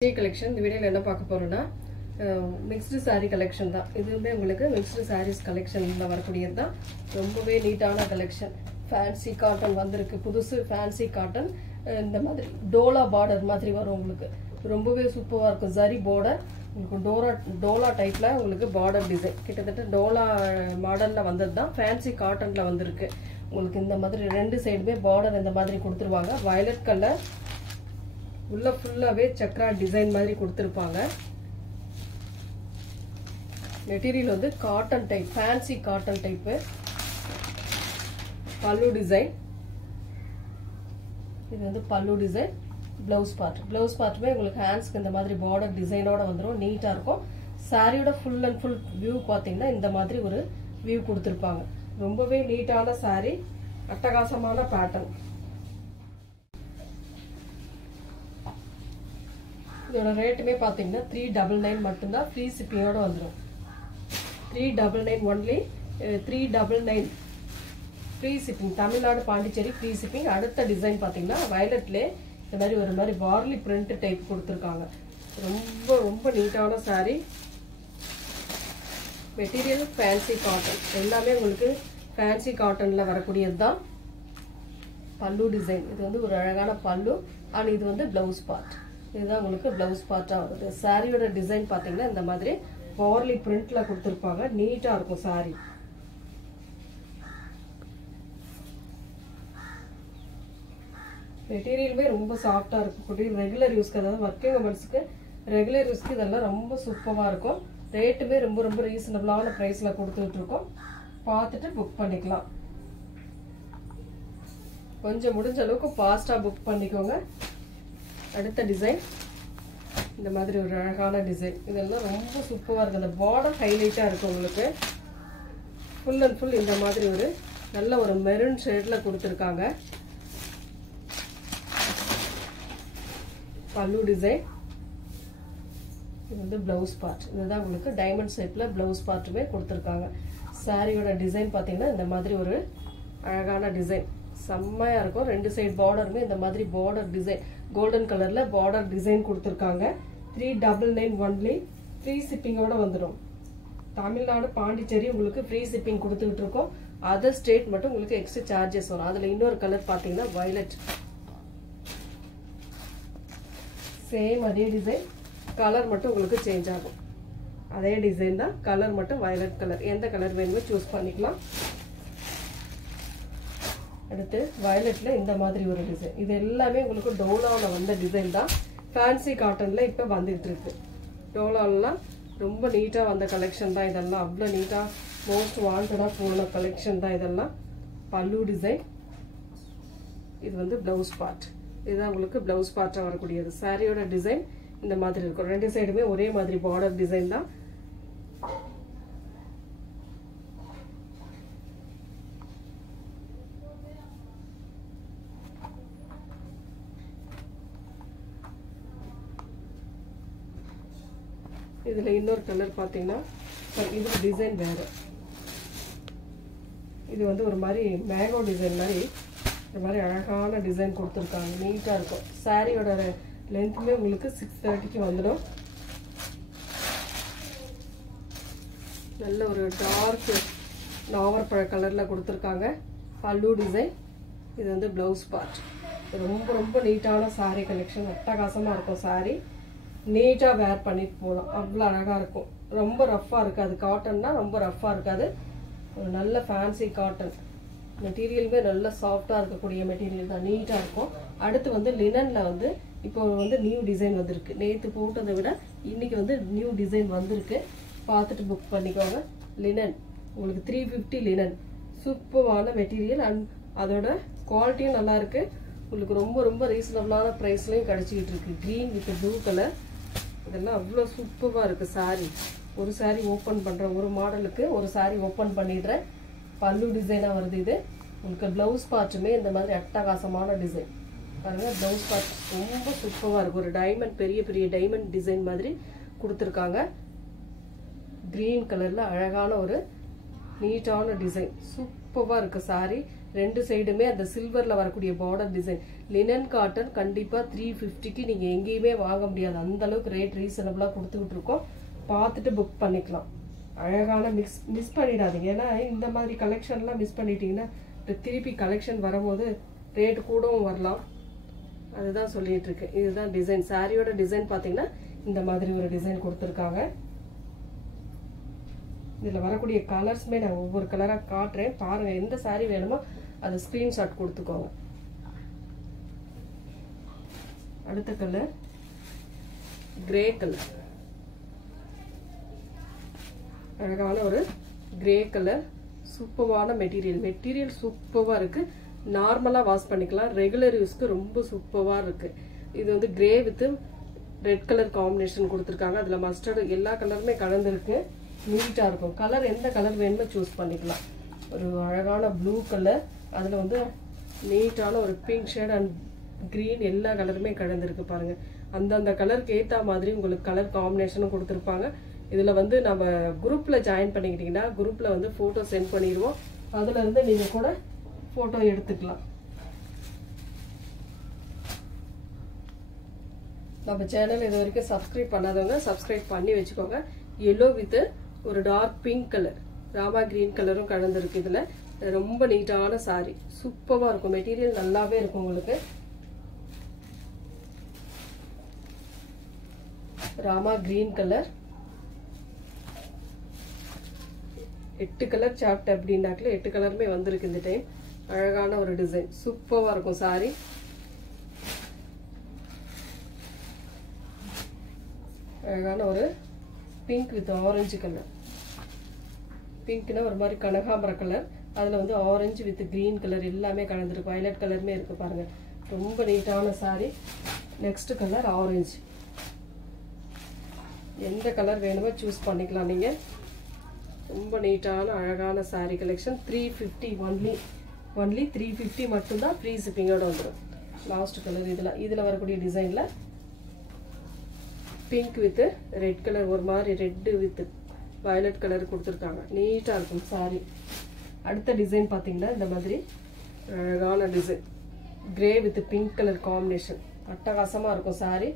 collection இந்த வீடியோல என்ன பார்க்க போறோம்னா mixed saree collection தான் இதுவுமே உங்களுக்கு mixed sarees collectionல வரக்கூடியது தான் ரொம்பவே நீட்டான collection fancy cotton வந்திருக்கு புதுசு fancy cotton இந்த மாதிரி டோலா border மாதிரி வரும் உங்களுக்கு ரொம்பவே சூப்பரா இருக்கும் zari border உங்களுக்கு டோலா டைப்ல உங்களுக்கு border design கிட்டத்தட்ட டோலா மாடல்ல வந்தது தான் fancy cottonல வந்திருக்கு உங்களுக்கு இந்த மாதிரி ரெண்டு சைடுமே border இந்த மாதிரி கொடுத்துருவாங்க violet color உள்ள ஃபுல்லாவே சக்ரா டிசைன் மாதிரி கொடுத்திருப்பாங்க மெட்டீரியல் வந்து cotton type fancy cotton type பல்லு டிசைன் இது வந்து பல்லு டிசைன் ப்ளவுஸ் பார்ட்மே உங்களுக்கு ஹேண்ட்ஸ்க்கு இந்த மாதிரி border டிசைனோட வந்துரும் நீட்டா இருக்கும் சாரியோட ஃபுல் அண்ட் ஃபுல் வியூ பாத்தீங்கன்னா இந்த மாதிரி ஒரு வியூ கொடுத்திருப்பாங்க ரொம்பவே நீட்டான சாரி அட்டகாசமான பேட்டர்ன் இதோட ரேட்டுமே பாத்தீங்கன்னா 399 மட்டும் தான் ஃப்ரீ ஷிப்பிங்கோட வந்துரும் 399 only 399 free shipping Tamil Nadu Pondicherry free shipping அடுத்த டிசைன் பாத்தீங்கன்னா வயலட்ல இந்த மாதிரி ஒரு மாதிரி வார்லி பிரிண்ட் டைப் கொடுத்திருக்காங்க ரொம்ப ரொம்ப நீட்டான saree மெட்டீரியல் ஃபேன்சி காட்டன் எல்லாமே உங்களுக்கு ஃபேன்சி காட்டன்ல வரக்கூடியது தான் பல்லு டிசைன் இது வந்து ஒரு அழகான பல்லு and இது வந்து ப்ளவுஸ் பார்ட் இதுதான் உங்களுக்கு ப்ளவுஸ் பார்ட்டா வருது சாரியோட டிசைன் பாத்தீங்கன்னா இந்த மாதிரி வார்லி பிரிண்ட்ல கொடுத்திருப்பாங்க நீட்டா இருக்கும் சாரி மெட்டீரியல்வே ரொம்ப சாஃப்ட்டா இருக்கும் ரெகுலர் யூஸ்க்கு அதாவது வர்க்கிங் உமன்ஸ்க்கு ரெகுலர் யூஸ்க்கு இதெல்லாம் ரொம்ப சூப்பரா இருக்கும் ரேட்டுமே ரொம்ப ரொம்ப ரீசனபிளான பிரைஸ்ல கொடுத்துட்டு இருக்கோம் பார்த்துட்டு புக் பண்ணிக்கலாம் கொஞ்சம் முடிஞ்ச அளவுக்கு ஃபாஸ்டா புக் பண்ணிக்கோங்க அடுத்த டிசைன் இந்த மாதிரி ஒரு அழகான டிசைன் இதெல்லாம் ரொம்ப சூப்பரா இருக்கு அந்த border ஹைலைட்டா இருக்கு உங்களுக்கு full and full இந்த மாதிரி ஒரு நல்ல ஒரு மெரூன் ஷேட்ல கொடுத்திருக்காங்க பல்லு டிசைன் இது வந்து ப்ளவுஸ் பார்ட் இதுதான் உங்களுக்கு டைமண்ட் ஷேப்ல ப்ளவுஸ் பார்ட்டுமே கொடுத்திருக்காங்க சாரியோட டிசைன் பாத்தீங்கன்னா இந்த மாதிரி ஒரு அழகான டிசைன் செம்மையா இருக்கும் ரெண்டு சைடு borderமே இந்த மாதிரி border டிசைன் கோல்டன் கலர்ல border டிசைன் கொடுத்திருக்காங்க 399 only ஃப்ரீ ஷிப்பிங்கோட வந்துரும் தமிழ்நாடு பாண்டிச்சேரி உங்களுக்கு ஃப்ரீ ஷிப்பிங் கொடுத்துட்டு இருக்கோம் அதர் ஸ்டேட் மட்டும் உங்களுக்கு எக்ஸ்ட்ரா சார்ஜஸ் வரும் அதுல இன்னொரு கலர் பாத்தீங்கன்னா violet சேம் அதே டிசைன் கலர் மட்டும் உங்களுக்கு சேஞ்ச் ஆகும் அதே டிசைன் தான் கலர் மட்டும் violet கலர் எந்த கலர் வேணுமோ சூஸ் பண்ணிக்கலாம் அடுத்து வயலட்ல இந்த மாதிரி ஒரு டிசைன் இது எல்லாமே உங்களுக்கு டோலால வந்த டிசைன் தான் ஃபேன்சி காட்டன்ல இப்ப வந்துட்டு இருக்கு டோலால ரொம்ப நீட்டா வந்த கலெக்ஷன் தான் இதெல்லாம் அவ்வளவு நீட்டா மோஸ்ட் வாண்டடா போன கலெக்ஷன் தான் இதெல்லாம் பல்லு டிசைன் இது வந்து ப்ளவுஸ் பார்ட் இதுதான் உங்களுக்கு ப்ளவுஸ் பார்ட்டா வரக்கூடியது சாரியோட டிசைன் இந்த மாதிரி இருக்கும் ரெண்டு சைடுமே ஒரே மாதிரி border டிசைன் தான் இதுல இன்னொரு கலர் பாத்தீங்கன்னா இது டிசைன் வேற இது வந்து ஒரு மாதிரி மேங்கோ டிசைன் மாதிரி இந்த மாதிரி அழகான டிசைன் கொடுத்திருக்காங்க நீட்டா இருக்கும் சாரியோட லென்த்மே உங்களுக்கு 630க்கு வந்துடும் நல்ல ஒரு டார்க் நாவற்பழ கலர்ல கொடுத்திருக்காங்க பல்லு டிசைன் இது வந்து ப்ளவுஸ் பார்ட் ரொம்ப ரொம்ப நீட்டான saree கலெக்ஷன் அட்டகாசமா இருக்கும் saree நீட்டா வேர் பண்ணிட்டு போலாம் அவ்வளவு அழகா இருக்கும் ரொம்ப ரஃப்பா இருக்காது காட்டன்னா ரொம்ப ரஃப்பா இருக்காது ஒரு நல்ல ஃபேன்சி காட்டன் மெட்டீரியல்வே நல்ல சாஃப்ட்டா இருக்கக்கூடிய மெட்டீரியல் தான் நீட்டா இருக்கும் அடுத்து வந்து லினன்ல வந்து இப்போ வந்து நியூ டிசைன் வந்திருக்கு நேத்து போட்டதை விட இன்னைக்கு வந்து நியூ டிசைன் வந்திருக்கு பார்த்துட்டு புக் பண்ணிக்கோங்க லினன் உங்களுக்கு 350 லினன் சூப்பரான மெட்டீரியல் அண்ட் அதோட குவாலிட்டியும் நல்லா இருக்கு உங்களுக்கு ரொம்ப ரொம்ப ரீசனபிளான பிரைஸ்லயும் கிடைச்சிட்டு இருக்கு கிரீன் வித் ப்ளூ கலர் இதெல்லாம் அவ்வளவு சூப்பரா இருக்கு saree ஒரு saree ஓபன் பண்றேன் ஒரு மாடலுக்கு ஒரு saree ஓபன் பண்ணிடுறேன் பல்லு டிசைனா வருது இது உங்களுக்கு ப்ளவுஸ் பார்ட்டுமே இந்த மாதிரி அட்டகாசமான டிசைன் பாருங்க ப்ளவுஸ் பார்ட் ரொம்ப சூப்பரா இருக்கு ஒரு டைமண்ட் பெரிய பெரிய டைமண்ட் டிசைன் மாதிரி கொடுத்திருக்காங்க கிரீன் கலர்ல அழகான ஒரு நீட்டான டிசைன் சூப்பரா இருக்கு saree ரெண்டு சைடுமே அந்த சில்வர்ல வரக்கூடிய பார்டர் டிசைன். லினன் காட்டன் கண்டிப்பா 350க்கு நீங்க எங்கேயுமே வாங்க முடியாது. அந்த அளவுக்கு ரேட் ரீசனபிளா கொடுத்துக்கிட்டு இருக்கோம். பார்த்துட்டு புக் பண்ணிக்கலாம். அழகான மிஸ் பண்ணிடாதீங்க. ஏன்னா இந்த மாதிரி கலெக்ஷன்லாம் மிஸ் பண்ணிட்டீங்கன்னா திருப்பி கலெக்ஷன் வரும்போது ரேட் கூடவும் வரலாம். அதுதான் சொல்லிட்டு இருக்கு. இதுதான் டிசைன். சாரியோட டிசைன் பாத்தீங்கன்னா இந்த மாதிரி ஒரு டிசைன் கொடுத்துருக்காங்க. இதுல வரக்கூடிய கலர்ஸ்மே நான் ஒவ்வொரு கலரா காட்டுறேன் பாருங்க. எந்த சாரி வேணுமோ அதை ஸ்கிரீன்ஷாட் கொடுத்துக்கோங்க. அடுத்த கலர் கிரே கலர். அழகான ஒரு கிரே கலர். சூப்பரான மெட்டீரியல் சூப்பரா இருக்கு. நார்மலா வாஷ் பண்ணிக்கலாம். ரெகுலர் யூஸ்க்கு ரொம்ப சூப்பரா இருக்கு. இது வந்து grey with red colour combination கொடுத்துருக்காங்க. அதுல மஸ்டர்ட் எல்லா கலருமே கலந்துருக்கு. நீட்டா இருக்கும். கலர் எந்த கலர் வேணுமோ சூஸ் பண்ணிக்கலாம். ஒரு அழகான ப்ளூ கலர், அதுல வந்து நீட்டான ஒரு பிங்க் ஷேட் அண்ட் கிரீன் எல்லா கலருமே கலந்துருக்கு பாருங்க. அந்தந்த கலருக்கு ஏத்த மாதிரி உங்களுக்கு கலர் காம்பினேஷனும் கொடுத்துருப்பாங்க. இதுல வந்து நம்ம குரூப்ல ஜாயின் பண்ணிக்கிட்டீங்கன்னா குரூப்ல வந்து போட்டோ சென்ட் பண்ணிடுவோம். அதுல இருந்து நீங்க கூட போட்டோ எடுத்துக்கலாம். நம்ம சேனல் இது வரைக்கும் சப்ஸ்கிரைப் பண்ணாதவங்க சப்ஸ்கிரைப் பண்ணி வச்சுக்கோங்க. எல்லோ வித் ஒரு டார்க் பிங்க் கலர், ராமா கிரீன் கலரும் கலந்துருக்கு. இதுல ரொம்ப நீட்டான சாரி, சூப்பரா இருக்கும். மெட்டீரியல் நல்லாவே இருக்கும் உங்களுக்கு. Rama green colour, 8 colour chart அப்படின்னாக்கல 8 கலருமே வந்திருக்கு இந்த டைம். அழகான ஒரு டிசைன், சூப்பரா இருக்கும் சாரி. அழகான ஒரு பிங்க் வித் ஆரஞ்சு கலர். பிங்க்னா ஒரு மாதிரி கனகாம்பர கலர், அதுல வந்து ஆரஞ்சு வித் கிரீன் கலர் எல்லாமே கலந்துருக்கு. வயலட் கலருமே இருக்கு பாருங்க. ரொம்ப நீட்டான சாரி. Next colour orange. எந்த கலர் வேணுமோ சூஸ் பண்ணிக்கலாம் நீங்க. ரொம்ப நீட்டான அழகான சாரி கலெக்ஷன். 350 ஒன்லி 350 மட்டும்தான். ஃப்ரீ ஷிப்பிங்கோட வந்துடும். லாஸ்ட் கலர் இதுல வரக்கூடிய டிசைன்ல பிங்க் வித் ரெட் கலர், ஒரு மாதிரி ரெட் வித் வயலட் கலர் கொடுத்துருக்காங்க. நீட்டா இருக்கும் சாரி. அடுத்த டிசைன் பாத்தீங்கன்னா இந்த மாதிரி அழகான design, grey with pink colour combination. அட்டகாசமா இருக்கும் சாரி.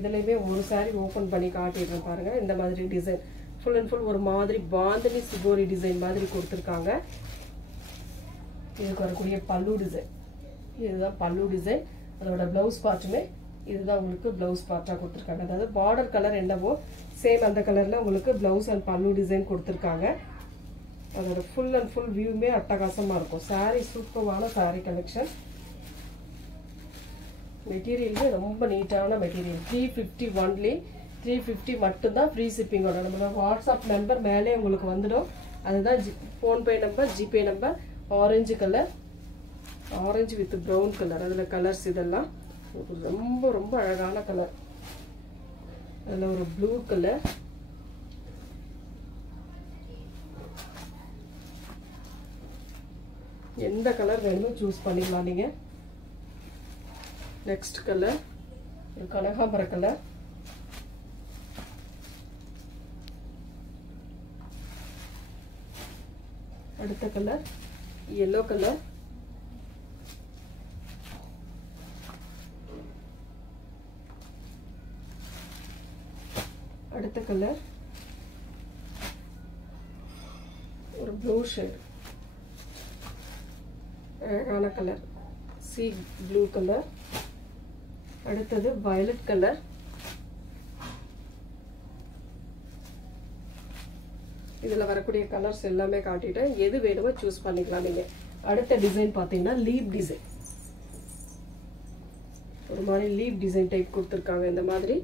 இதுலயுமே ஒரு சாரி ஓபன் பண்ணி காட்டிடுறேன் பாருங்க. இந்த மாதிரி டிசைன் ஃபுல் அண்ட் ஃபுல் ஒரு மாதிரி பாந்தினி சிகோரி டிசைன் மாதிரி கொடுத்துருக்காங்க. இதுக்கு வரக்கூடிய பல்லு டிசைன், இதுதான் பல்லு டிசைன். அதோட பிளவுஸ் பார்ட்டுமே இதுதான் உங்களுக்கு பிளவுஸ் பார்ட்டா கொடுத்துருக்காங்க. அதாவது பார்டர் கலர் என்னவோ சேம் அந்த கலர்ல உங்களுக்கு பிளவுஸ் அண்ட் பல்லு டிசைன் கொடுத்துருக்காங்க. அதோட ஃபுல் அண்ட் ஃபுல் வியூமே அட்டகாசமா இருக்கும். சாரி சூப்பரான சாரி கலெக்ஷன். மெட்டீரியலுமே ரொம்ப நீட்டான மெட்டீரியல். 350 ஒன்லி 350 மட்டும்தான். ஃப்ரீ ஷிப்பிங்கோட. நம்ம வாட்ஸ்அப் நம்பர் மேலே உங்களுக்கு வந்துடும். அதுதான் PhonePe number, GPay number. Orange colour, orange with brown colour. அதுல கலர்ஸ் இதெல்லாம் ரொம்ப ரொம்ப அழகான கலர். அதுல ஒரு ப்ளூ கலர், எந்த கலர் வேணுமோ சூஸ் பண்ணிக்கலாம் நீங்க. நெக்ஸ்ட் கலர் ஒரு கனகாம்பர கலர். அடுத்த கலர் yellow கலர். அடுத்த கலர் ஒரு ப்ளூ ஷேட், அழகான கலர், சி ப்ளூ கலர். அடுத்தது வயலட் கலர். இதுல வரக்கூடிய கலர்ஸ் எல்லாமே காட்டிட்டேன். எது வேணுமோ சூஸ் பண்ணிக்கலாம் நீங்க. அடுத்த டிசைன் பாத்தீங்கன்னா லீப் டிசைன். ஒரு மாதிரி லீப் டிசைன் டைப் கொடுத்துருக்காங்க. இந்த மாதிரி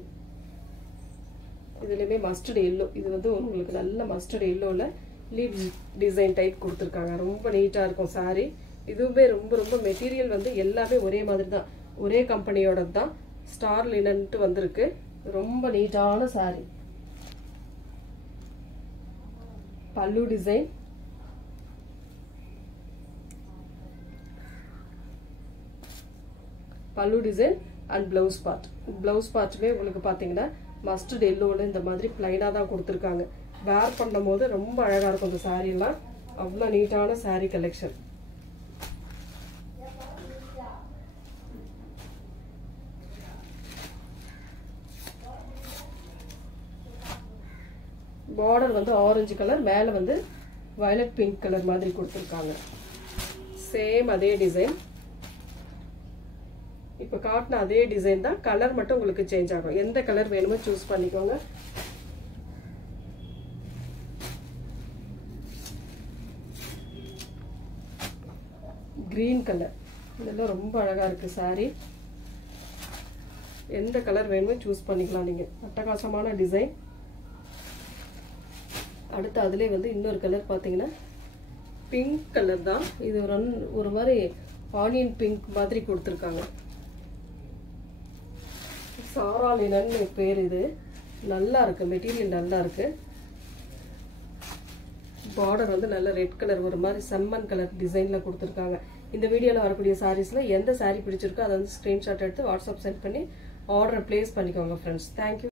இதுலயுமே மஸ்டர்ட் எல்லோ. இது வந்து உங்களுக்கு நல்ல மஸ்டர்ட் எல்லோல லீப் டிசைன் டைப் கொடுத்துருக்காங்க. ரொம்ப நீட்டா இருக்கும் சாரி. இதுவுமே ரொம்ப ரொம்ப மெட்டீரியல் வந்து எல்லாமே ஒரே மாதிரி தான், ஒரே கம்பெனியோட தான். ஸ்டார் லினன்ட்டு வந்திருக்கு. ரொம்ப நீட்டான sorry. Pallu design, pallu design and blouse part. Blouse பார்ட்டுமே உங்களுக்கு பாத்தீங்கன்னா மஸ்டர்ட் எல்லோல இந்த மாதிரி பிளைனா தான் கொடுத்துருக்காங்க. வேர் பண்ணும் போது ரொம்ப அழகா இருக்கும் இந்த சாரி எல்லாம். அவ்வளோ நீட்டான சாரி கலெக்ஷன். பார்டர் வந்து ஆரஞ்சு கலர், மேலே வந்து வயலட் பிங்க் கலர் மாதிரி கொடுத்துருக்காங்க. சேம் அதே டிசைன். இப்போ காட்டின அதே டிசைன் தான், கலர் மட்டும் உங்களுக்கு சேஞ்ச் ஆகும். எந்த கலர் வேணுமோ சூஸ் பண்ணிக்கோங்க. கிரீன் கலர், இதெல்லாம் ரொம்ப அழகா இருக்கு சாரி. எந்த கலர் வேணுமோ சூஸ் பண்ணிக்கலாம் நீங்க. அட்டகாசமான டிசைன். அடுத்து அதுலேயே வந்து இன்னொரு கலர் பார்த்தீங்கன்னா பிங்க் கலர் தான். இது ஒரு மாதிரி ஆனியன் பிங்க் மாதிரி கொடுத்துருக்காங்க. சாரா லினன் பேர். இது நல்லா இருக்கு, மெட்டீரியல் நல்லா இருக்கு. பார்டர் வந்து நல்ல ரெட் கலர், ஒரு மாதிரி செம்மன் கலர் டிசைன்ல கொடுத்துருக்காங்க. இந்த வீடியோவில் வரக்கூடிய சாரீஸ்ல எந்த சாரீ பிடிச்சிருக்கோ அதை வந்து ஸ்கிரீன்ஷாட் எடுத்து வாட்ஸ்அப் சென்ட் பண்ணி ஆர்டர் பிளேஸ் பண்ணிக்கோங்க ஃப்ரெண்ட்ஸ். தேங்க்யூ.